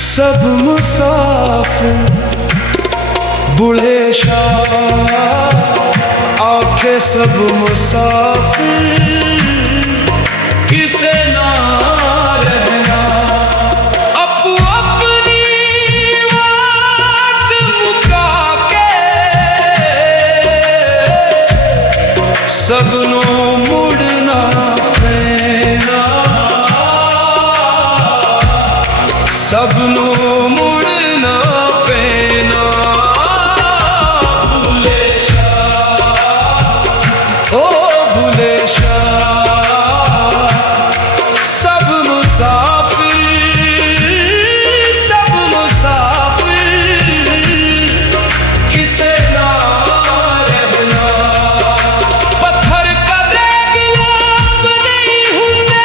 सब मुसाफिर बूढ़े शाह आंखें सब मुसाफिर किसे ना रहना अपू अपनी बात मुका के सबनो मुड़ना पैना सबनो मुड़ना पैना भूले शाह ओ भूले शाह सब मुसाफिर किसे ना रहना पत्थर कदे गिलाब नहीं हुंदे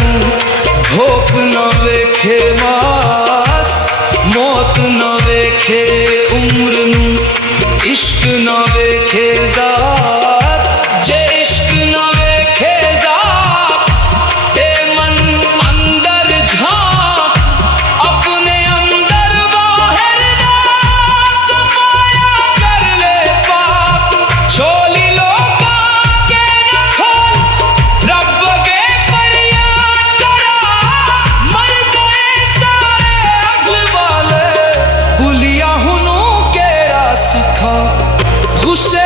भोक न वेखे मास मौत न वेखे उम्र नू इश्क न वेखे ज़ात जे इश्क न वेखे ज़ात ते मन अंदर झांक अपने अंदर बाहर ना सफाया कर ले पाक छोली लोका के न खोल रब के गुस्से